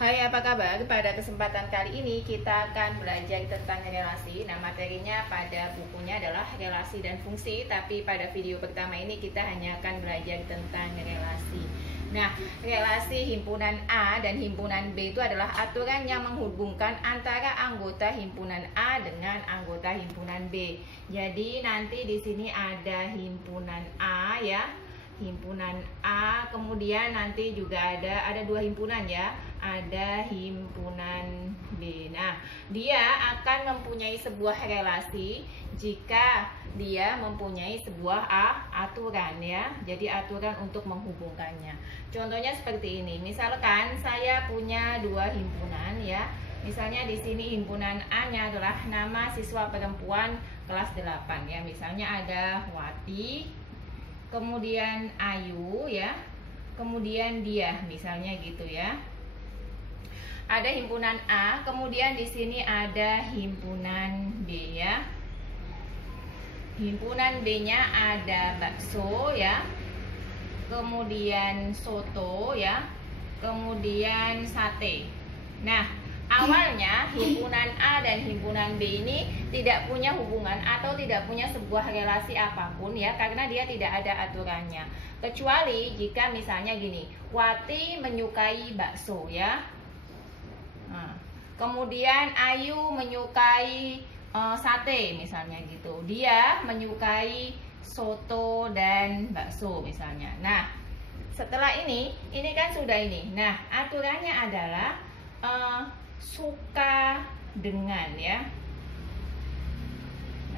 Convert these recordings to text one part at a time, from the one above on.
Hai, apa kabar? Pada kesempatan kali ini kita akan belajar tentang relasi. Nah, materinya pada bukunya adalah relasi dan fungsi, tapi pada video pertama ini kita hanya akan belajar tentang relasi. Nah, relasi himpunan A dan himpunan B itu adalah aturan yang menghubungkan antara anggota himpunan A dengan anggota himpunan B. Jadi nanti di sini ada himpunan A ya. Himpunan A, kemudian nanti juga ada dua himpunan ya, ada himpunan B. Nah, dia akan mempunyai sebuah relasi jika dia mempunyai sebuah aturan ya. Jadi aturan untuk menghubungkannya. Contohnya seperti ini. Misalkan saya punya dua himpunan ya. Misalnya di sini himpunan A-nya adalah nama siswa perempuan kelas 8 ya. Misalnya ada Wati, kemudian Ayu ya, kemudian dia, misalnya gitu ya. Ada himpunan A, kemudian di sini ada himpunan B ya. Himpunan B-nya ada bakso ya, kemudian soto ya, kemudian sate. Nah, awalnya himpunan A dan himpunan B ini tidak punya hubungan atau tidak punya sebuah relasi apapun ya, karena dia tidak ada aturannya. Kecuali jika misalnya gini, Wati menyukai bakso ya. Nah, kemudian Ayu menyukai sate misalnya gitu. Dia menyukai soto dan bakso misalnya. Nah, setelah ini kan sudah ini. Nah, aturannya adalah suka dengan ya.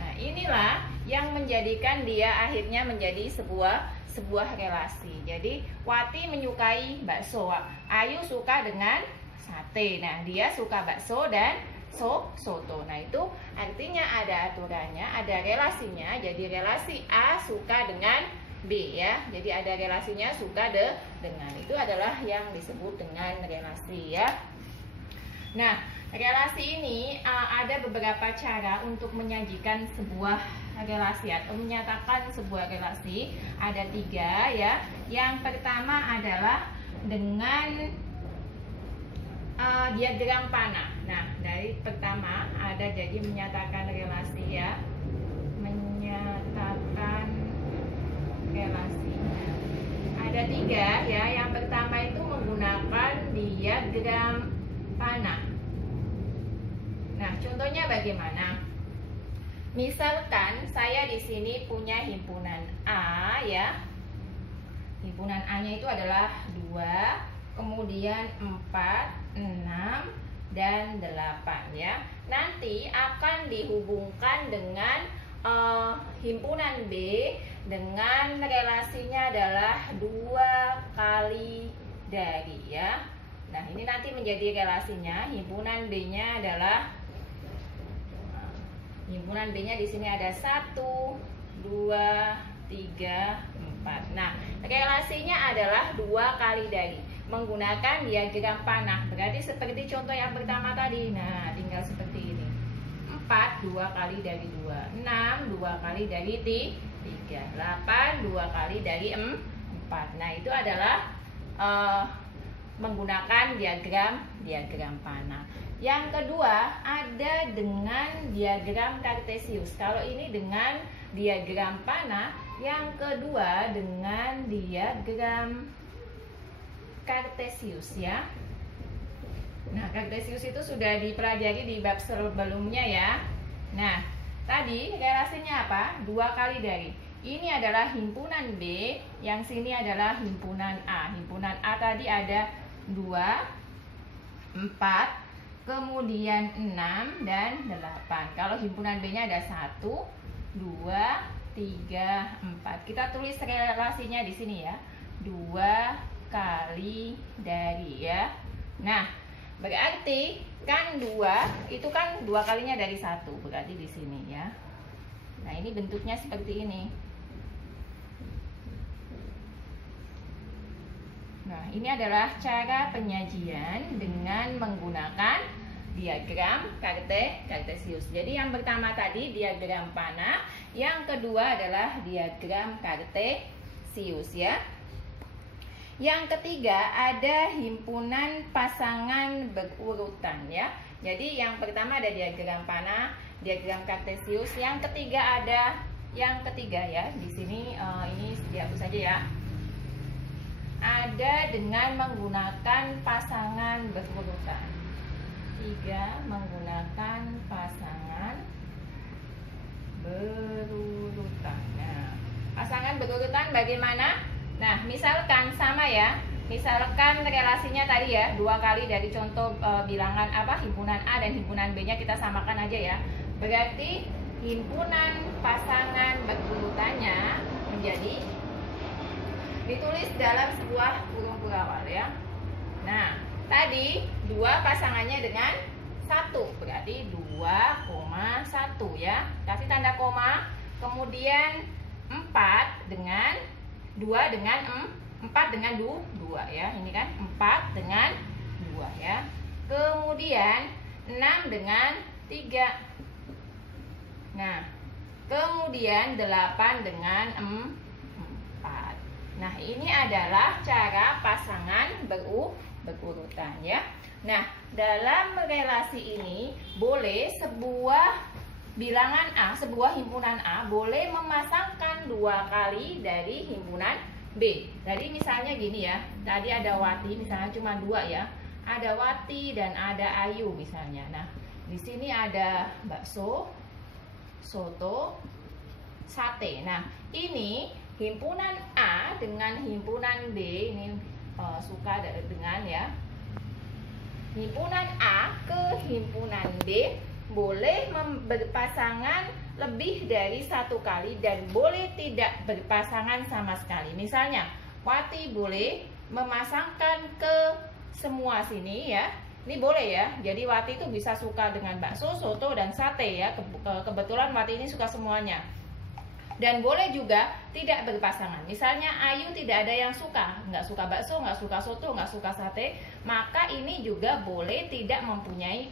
Nah, inilah yang menjadikan dia akhirnya menjadi sebuah relasi. Jadi Wati menyukai bakso, Ayu suka dengan sate. Nah, dia suka bakso dan soto. Nah, itu artinya ada aturannya, ada relasinya. Jadi relasi A suka dengan B ya. Jadi ada relasinya suka dengan. Itu adalah yang disebut dengan relasi ya. Nah, relasi ini ada beberapa cara untuk menyajikan sebuah relasi atau menyatakan sebuah relasi. Ada 3 ya. Yang pertama adalah dengan diagram panah. Nah, dari pertama ada jadi menyatakan relasi ya. Menyatakan relasi. Ada 3 ya. Yang pertama itu menggunakan diagram panah. Nah, contohnya bagaimana? Misalkan saya di sini punya himpunan A ya. Himpunan A-nya itu adalah 2, kemudian 4, 6 dan 8 ya. Nanti akan dihubungkan dengan himpunan B dengan relasinya adalah 2 kali dari ya. Nah, ini nanti menjadi relasinya. Himpunan B-nya adalah himpunan B-nya di sini ada 1, 2, 3, 4. Nah, relasinya adalah 2 kali dari menggunakan diagram panah. Berarti seperti contoh yang pertama tadi. Nah, tinggal seperti ini. 4 2 kali dari 2, 6 2 kali dari 3, 8 2 kali dari 4. Nah, itu adalah menggunakan diagram panah. Yang kedua ada dengan diagram kartesius. Kalau ini dengan diagram panah, yang kedua dengan diagram kartesius ya. Nah, kartesius itu sudah dipelajari di bab sebelumnya ya. Nah, tadi relasinya apa? 2 kali dari. Ini adalah himpunan B, yang sini adalah himpunan A. Himpunan A tadi ada 2, 4, kemudian 6 dan 8. Kalau himpunan B-nya ada 1, 2, 3, 4. Kita tulis relasinya di sini ya. 2 kali dari ya. Nah, berarti kan 2 itu kan 2 kalinya dari 1. Berarti di sini ya. Nah, ini bentuknya seperti ini. Nah, ini adalah cara penyajian dengan menggunakan diagram kartesius. Jadi yang pertama tadi diagram panah, yang kedua adalah diagram kartesius ya. Yang ketiga ada himpunan pasangan berurutan ya. Jadi yang pertama ada diagram panah, diagram kartesius. Yang ketiga ada yang ketiga ya. Di sini ini dihapus saja ya. Ada dengan menggunakan pasangan berurutan. 3 menggunakan pasangan berurutan. Nah, pasangan berurutan bagaimana? Nah, misalkan sama ya. Misalkan relasinya tadi ya, 2 kali dari contoh bilangan himpunan A dan himpunan B-nya kita samakan aja ya. Berarti himpunan pasangan berurutannya menjadi ditulis dalam sebuah kurung kurawal ya. Nah, tadi 2 pasangannya dengan 1, berarti 2,1 ya. Kasih tanda koma. Kemudian 4 dengan 2 dengan 4 dengan 2 ya. Ini kan 4 dengan 2 ya. Kemudian 6 dengan 3. Nah, kemudian 8 dengan 4. Nah, ini adalah cara pasangan berurutan ya. Nah, dalam relasi ini boleh sebuah bilangan A, sebuah himpunan A boleh memasangkan 2 kali dari himpunan B. Jadi misalnya gini ya, tadi ada Wati misalnya cuma 2 ya. Ada Wati dan ada Ayu misalnya. Nah, di sini ada bakso, soto, sate. Nah, ini himpunan A dengan himpunan B ini suka dengan ya. Himpunan A ke himpunan B boleh berpasangan lebih dari 1 kali dan boleh tidak berpasangan sama sekali. Misalnya, Wati boleh memasangkan ke semua sini ya. Ini boleh ya. Jadi Wati itu bisa suka dengan bakso, soto, dan sate ya. Kebetulan Wati ini suka semuanya. Dan boleh juga tidak berpasangan. Misalnya Ayu tidak ada yang suka, nggak suka bakso, nggak suka soto, nggak suka sate, maka ini juga boleh tidak mempunyai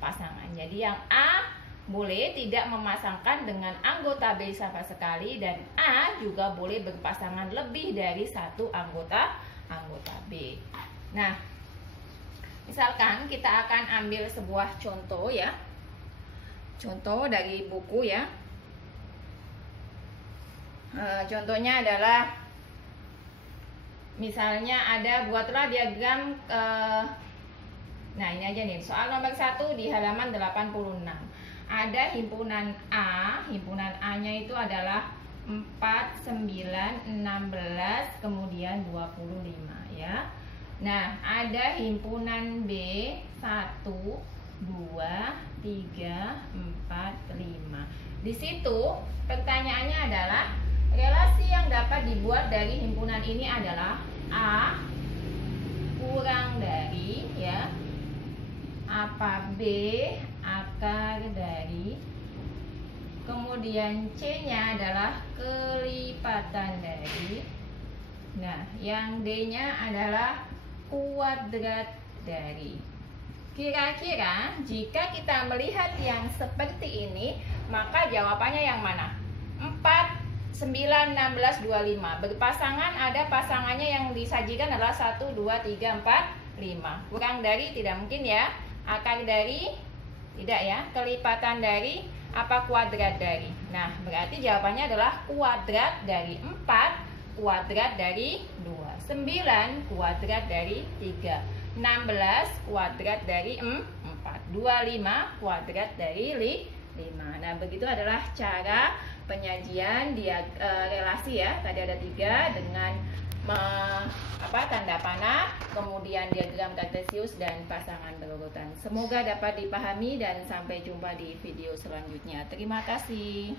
pasangan. Jadi yang A boleh tidak memasangkan dengan anggota B sama sekali, dan A juga boleh berpasangan lebih dari 1 anggota B. Nah, misalkan kita akan ambil sebuah contoh ya. Contoh dari buku ya. Contohnya adalah misalnya buatlah diagram nah ini aja nih, soal nomor 1 di halaman 86. Ada himpunan A, himpunan A-nya itu adalah 4, 9, 16, kemudian 25 ya. Nah, ada himpunan B 1, 2, 3, 4, 5. Di situ pertanyaannya adalah relasi yang dapat dibuat dari himpunan ini adalah A kurang dari ya apa B akar dari, kemudian C-nya adalah kelipatan dari. Nah, yang D-nya adalah kuadrat dari. Kira-kira jika kita melihat yang seperti ini, maka jawabannya yang mana? 4, 9, 16, 25. Berpasangan, ada pasangannya yang disajikan adalah 1, 2, 3, 4, 5. Kurang dari tidak mungkin ya. Akar dari tidak ya. Kelipatan dari apa kuadrat dari. Nah, berarti jawabannya adalah kuadrat dari 4, kuadrat dari 2. 9 kuadrat dari 3. 16 kuadrat dari 4. 25 kuadrat dari 5. Nah, begitu adalah cara penyajian relasi ya. Tadi ada 3 dengan tanda panah, kemudian diagram kartesius dan pasangan berurutan. Semoga dapat dipahami dan sampai jumpa di video selanjutnya. Terima kasih.